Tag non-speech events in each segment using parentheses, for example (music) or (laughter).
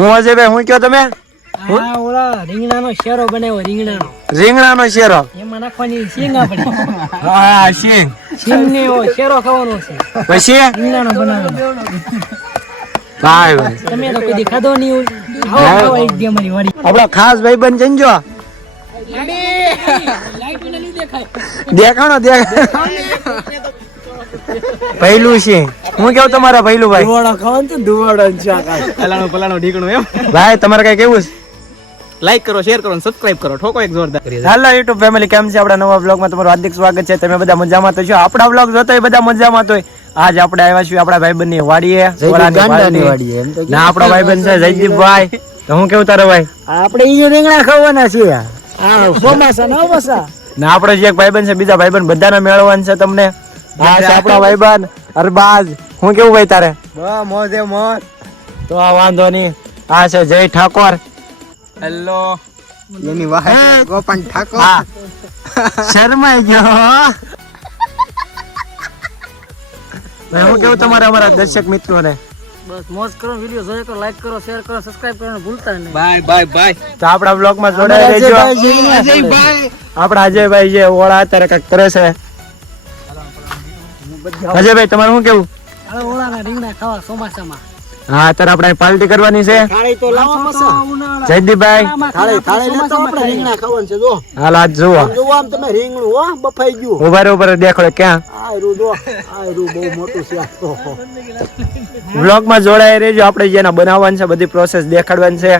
હું અજયભાઈ હું કયો તમે? ઓલા રીંગણાનો શેરો બનાવ્યો રીંગણાનો. રીંગણાનો શેરો. એમાં નાખવાની શીંગ આપણે. હા સિંગ શીંગની ઓ શેરો ખાવાનો છે. પછી? રીંગણાનો બનાવવાનો. ભાઈ. ભાઈ તમે તો કદી ખાધો નહીં આવો એક દી અમારી વાડી. આપણો ખાસ ભાઈબંધ ચંજો દેખાણો દેખાણો. પહેલું છે. હું કેવું તમારા પહેલું ભાઈ દુવાડો ખાવાનું તો દુવાડો ને પલાણો. પલાણું પલાણું એમ. ભાઈ તમારે કઈ કેવું છે? લાઈક કરો શેર કરો સબસ્ક્રાઇબ કરો. ઠોકો એક જોરદાર. હાલો યુટ્યુબ ફેમિલી કેમ છે? આપણા નવા બ્લોગમાં તમારું હાર્દિક સ્વાગત છે. તમે બધા મજામાં તો છો? આપણા બ્લોગ જોતો એ બધા મજામાં તો આજ આપણે આવ્યા છીએ આપણા ઓલાની ગાંડાની વાડીએ. વાડીએ, ના આપણો ભાઈબંધ છે જયદીપભાઈ. તો હું કેવું તારો ભાઈ? આપણે ઈ રીંગણા ખાવાના છીએ. આ ના ના આપણો જે એક ભાઈબંધ છે બીજા ભાઈબંધ બધાને મેળવવાનું છે તમને. છે આપણો ભાઈબંધ અરબાજ હું કેવું ભાઈ તારે? મોજે મોજ. તો આ વાંધો નહીં. આ છે જય ઠાકોર. હેલો એની વાહ ગોપાન ઠાકોર. શરમાઈ ગયો હું. કેવું તમારે અમારા દર્શક મિત્રોને? બસ મોજ કરો વિડિયો જોયો કરો લાઈક કરો શેર કરો સબસ્ક્રાઇબ કરવાનું ભૂલતા નહીં. બાય બાય બાય તો આપણા બ્લોગમાં જોડાઈ રહેજો. આપણા અજયભાઈ જે ઓળા અત્યારે કંઈક કરે છે અજયભાઈ તમારે શું કેવું? ઓળાના રીંગણા ખાવા ચોમાસામાં. હા અત્યારે આપણે પાર્ટી કરવાની છે. જયદીપભાઈ. થાળી થાળી ને તો આપણે રીંગણા ખાવાનું છે જો. હાલ આજ જુઓ આમ જુઓ આમ તમે રીંગણું હો બફાઈ ગયું. ઊભા રહો, ઊભા દેખાડે ક્યાં? આ માં જોડાય આ રૂ બહુ મોટું છે આ તો. બ્લોગમાં જોડાઈ રહેજો. આપણે જેના બનાવવાનું છે બધી પ્રોસેસ દેખાડવાની છે.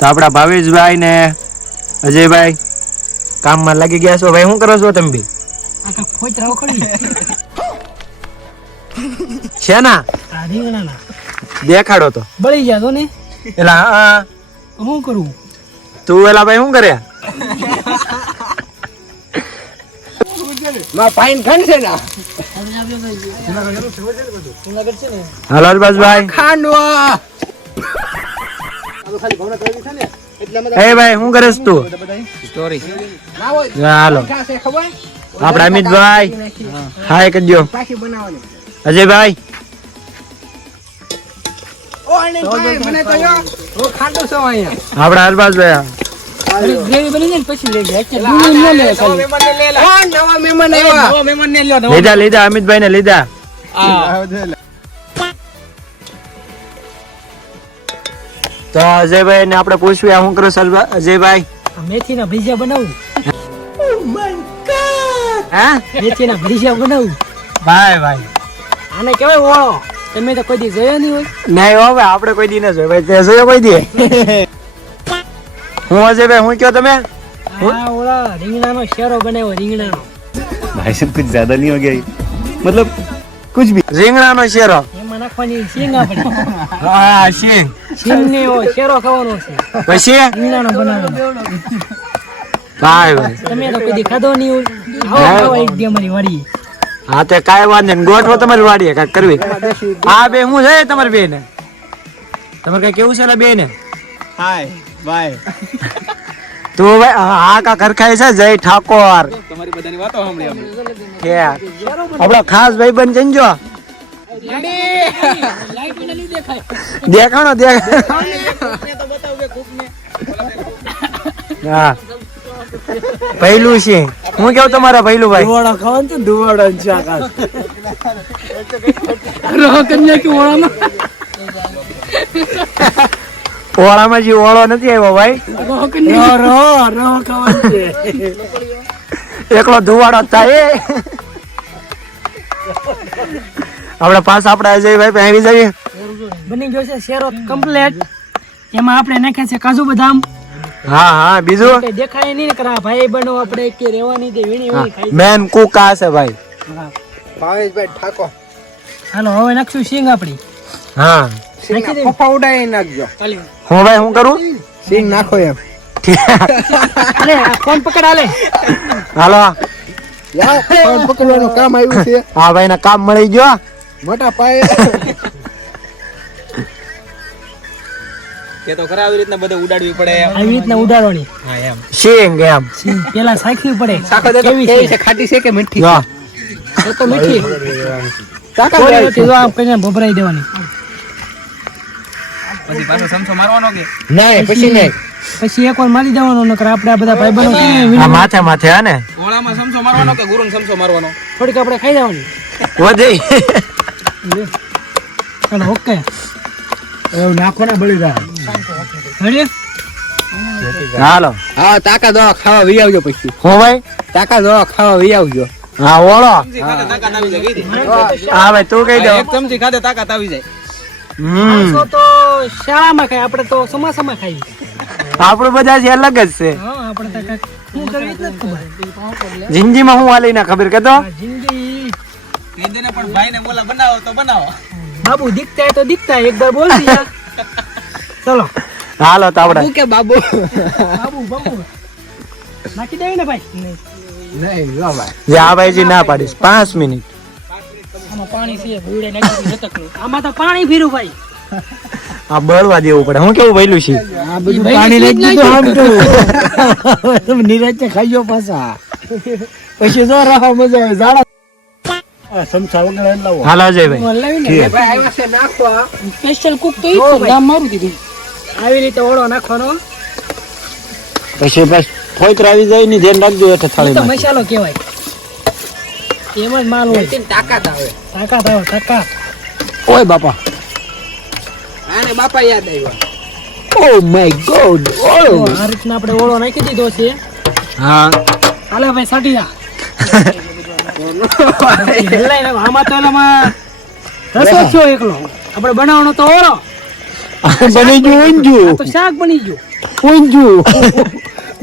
તો આપણા ભાવેશભાઈ ને અજયભાઈ કામમાં લાગી ગયા છો. ભાઈ શું કરો છો તમે બી છે ના? દેખાડો તો. બળી ગયા તો ને? એલા શું કરું? તું એલા ભાઈ શું કરે? માં પાઈન છે ને. જુનાગઢ છે હાલો અલબાસભાઈ ખાંડવા. એ ભાઈ શું કરે છે તું સ્ટોરી હાલો. આપડા અમિતભાઈ. હાય કરજો પાછી બનાવવાની. અજયભાઈ. આપડા હરબાજ ભાઈ લીધા તો યો ને ખાંડો તો અજયભાઈ ને આપણે પૂછવી શું કરો અજયભાઈ? મેથી ના ભજીયા બનાવું. મેથી ના ભજીયા બનાવું. ભાઈ ભાઈ. આને કેવાય ઓળો. તમે તો કોઈ દી જોયો નહીં હોય. નહીં હવે આપણે કોઈ દી ના જોયો. ભાઈ તે જોયો કોઈ દી? હું અજયભાઈ હું કયો તમે? હા? ઓળા રીંગણાનો શેરો બનાવ્યો રીંગણાનો. ભાઈ સાહેબ કુછ જ્યાદા નહીં હો ગઈ મતલબ કુછ ભી. રીંગણાનો શેરો. એમાં નાખવાની શેંગ આપણે. હા શેંગ ઓ શેરો ખાવાનો છે. પછી? ઈંડાનો બનાવવાનો ભાઈ. ભાઈ તમે તો કદી ખાધો નહીં હોય. આવો એક દી વાડી હા તે કાંઈ વાંધો નહીં. ગોઠવો તમારી વાડીએ કાંઈક કરવી. હા બે હું છે તમારી બેન? તમારે કઈ કેવું છે બેન? હાય બાય તો ભાઈ હા કા ખરખાય છે જય ઠાકોર. તમારી બધાની વાતો સાંભળી આપણે કે આપણો ખાસ ભાઈ બન જંજો દેખાણો દેખાણો. હા. પહેલું છે. હું કેવું તમારા પહેલું ભાઈ? દુવાડો ખાવાનું તો દુવાડો ને શાક આ. ઓળામાં જે ઓળો નથી આવ્યો ભાઈ? રો રહો રહો ખાવાનું છે. એકલો ધુવાડો થાય. આપણે પાસ આપણે અજયભાઈ ભાઈ આવી જઈએ. બની ગયો છે શેરો કમ્પ્લેટ એમાં આપણે નાખ્યા છે કાજુ બદામ. હા હા બીજું? દેખાય નહીં કરા ભાઈ બનો આપણે કે રહેવાની તે વીણી વીણી ખાઈ મેન કુક આ છે ભાઈ. ભાવેશભાઈ ઠાકો હાલો હવે નાખશું સિંગ આપણી. હા. નાખી ફફા ઉડાઈ નાખજો. હું ભાઈ હું કરું? સિંગ નાખો એમ. અરે આ ફોન પકડ આલે હાલો. યા ફોન પકડવાનું કામ આવ્યું છે. હા ભાઈ ના કામ મળી ગયો. મોટા પાયે. કે તો ખરા આવી રીતના બધે ઉડાડવી પડે. આવી રીતના ઉડાડવાની. હા એમ. શેંગ એમ. પેલા સાખવી પડે. સાખો તો કેવી છે? ખાટી છે કે મીઠી? હા. તો મીઠી. કાકા બોલે તો આમ કઈને ભભરાઈ દેવાની. પછી પાછો સમસો મારવાનો કે? નહીં પછી નહીં. પછી એકવાર મારી દેવાનો નકર આપણે આ બધા ભાઈબંધો આ માથે માથે હે ને? ઓળામાં સમસો મારવાનો કે ગુરુને સમસો મારવાનો? થોડીક આપણે ખાઈ જવાની વધે. ચાલો ઓકે. નાખો ને બળી હાલો. હા તાકા દવા ખાવા વી આવજો પછી. હો ભાઈ? તાકા દવા ખાવા વી આવજો. હા ઓળો. હા. ભાઈ તું કહી દો. એક ચમચી ખાતે તાકાત આવી જાય. હમ. તો શાળામાં ખાય આપણે તો સમોસામાં ખાઈ આપણું બધા છે અલગ જ છે. જિંદગીમાં હું હાલી ના ખબર કે તો જિંદગી કીધું પણ ભાઈ ને બોલા બનાવો તો બનાવો. બાબુ દીખતા તો દીખતા એક બાર બોલ દિયા ચલો. હાલો તો આપણે. બાબુ? બાબુ બાબુ. નાખી દેવી ને ભાઈ? જે આ ભાઈજી ના પાડીશ. પાંચ મિનિટ. આમાં તો પાણી ફીરું ભાઈ. આ બળવા દેવું પડે. હું કેવું વહેલું છે? આ બધું પાણી (laughs) પછી. જો રાહ મજા આવે. હાલ આવી રીતે ઓળો નાખવાનો. પછી બસ ફોઈક ધ્યાન રાખજો એટલે થાળી તો મસાલો કહેવાય. એમ જ માલ આવે. તાકાત આવે તાકાત. ઓય બાપા. આને બાપા યાદ આવ્યો. Oh ઓ માય ગોડ આ રીતના આપણે ઓળો નાખી દીધો છે. હા. હાલે ભાઈ સાટી જા. (laughs) (laughs) એટલે બનાવવાનો તો ઓરો બની ગયું ઊંજું શાક બની ગયું. ઊંજું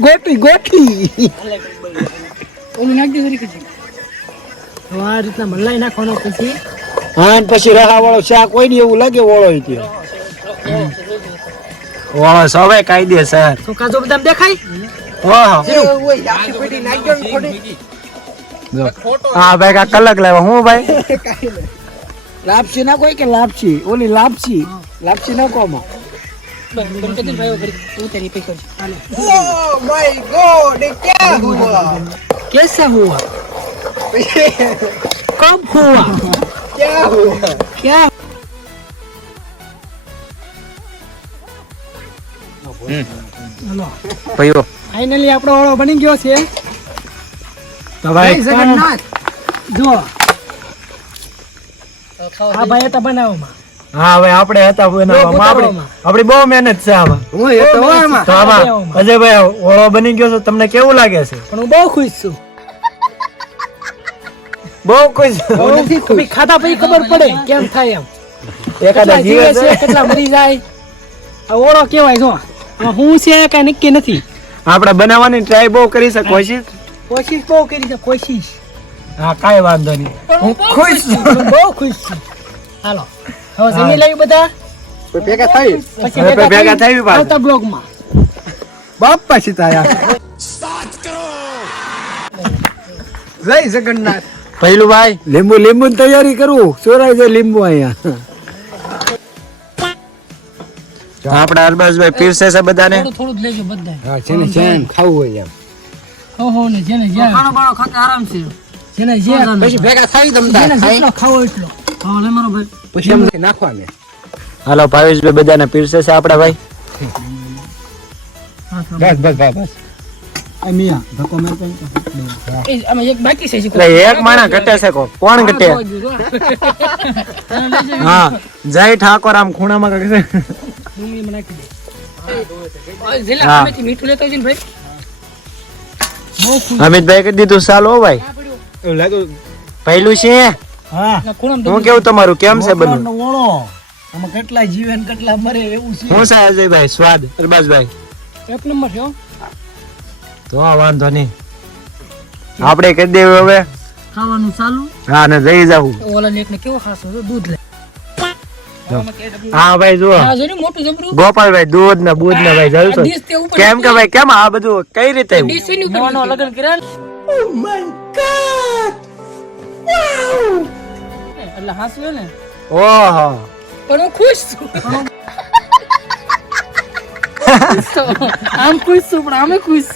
ગોટી ગોટી. હા પછી રહા શાક હોય ને એવું લાગે વાળો ત્યાં. વાળો સવે કાયદેસર દેખાય? હા ભાઈ કા કલક લાવ્યા. હું ભાઈ? (laughs) લાપસી ના કોઈ કે લાપસી? ઓલી લાપસી. લાપસી ના કોમાં कैसा हुआ कब हुआ क्या हुआ क्या ભાઈઓ. આપણો ઓળો બની ગયો છે. ભાઈ જગન્નાથ જુઓ આ ભાઈ હતા બનાવવામાં હા હવે આપણે હતા બનાવવામાં આપણી બહુ મહેનત છે આમાં હું એ તો આમાં અજયભાઈ ઓળો બની ગયો છો તમને કેવું લાગે છે પણ હું બહુ ખુશ છું બહુ ખુશ છું ખાધા પછી ખબર પડે કેમ થાય એમ એકાદા જીવે છે કેટલા મરી જાય ઓળો કેવાય જો હું છે કઈ નક્કી નથી આપણે બનાવવાની ટ્રાય બહુ કરી શકો છીએ કોશિશ બહુ કરી છે કોશિશ. હા કાંઈ વાંધો નહીં. હું ખુશ છું. બહુ ખુશ છું. હાલો. હવે જમી લઈ બધા? ભેગા થઈ. ભેગા થઈ બ્લોગમાં. બાપ પછી તાયા સાત જગન્નાથ. પહેલું ભાઈ. લીંબુ લીંબુ તૈયારી કરું. ચોરાય છે લીંબુ અહીંયા. આપડા અરબાઝભાઈ પીરસે છે બધાને? થોડું થોડું લેજો બધા હા છે ને છે ખાવું હોય એમ. ઓહો ને જેને જે ખાણો બાણો ખાતે આરામ છે. જેને જે પછી ભેગા થઈ તમતા જેટલો ખાવો એટલો. હા લે મારો ભાઈ. પછી એમ નાખવા લે હાલો ભાવેશભાઈ બધાને પીરસે છે આપડા ભાઈ. બસ બસ બસ બસ. મિયા એક બાકી કોણ હા જય ઠાકોર આમ ખૂણામાં માં અમિતભાઈ કરી દીધું ચાલો ભાઈ. પહેલું છે? હું. કેવું તમારું? કેમ છે બધું? આમાં કેટલા જીવે ને કેટલા મરે એવું છે. હું સાહેબ અજયભાઈ? સ્વાદ અરબાજભાઈ. એક નંબર છે તો વાંધો નહીં. આપડે કહી દેવું હવે. ખાવાનું ચાલુ? હા ને જઈ જાવું ઓલા ને એકને કેવો ખાસો દૂધ લે. Oh (laughs) આમ ખુશ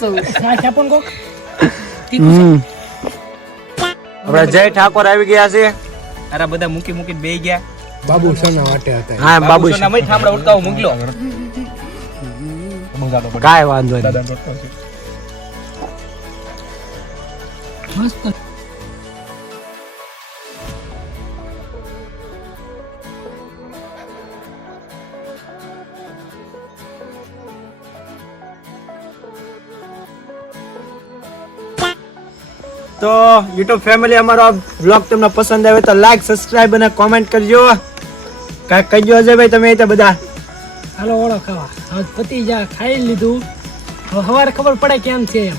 પણ જય ઠાકોર આવી ગયા છે. અરે બધા મૂકી મૂકી બે ગયા. બાબુ સોના વાટે હતા. હા બાબુ મય ઠામડા ઉડકાવ મુંગલો કાય વાંધો નહીં. મસ્ત. તો યુટ્યુબ ફેમિલી અમારો આ બ્લોગ તમને પસંદ આવે તો લાઈક સબસ્ક્રાઇબ અને કોમેન્ટ કરજો. કાંઈક કહેજો અજયભાઈ તમે તો બધા. હાલો ઓળો ખાવા. હવે પતિ જા ખાઈ લીધું. હવે સવારે ખબર પડે કેમ છે એમ.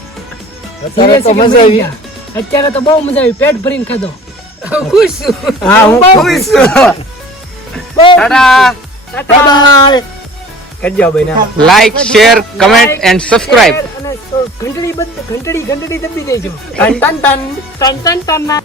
અત્યારે તો મજા આવી. અત્યારે તો બહુ મજા આવી. પેટ ભરીને ખાધો. ખુશ છું. હા હું બહુ ખુશ છું. ટાટા. બાય. કરજો ભાઈ ના. Like share comment and subscribe ઘંટડી બંધ ઘંટડી ઘંટડી દબી દેજો. ટન ટન ટન. ટન ટન ટન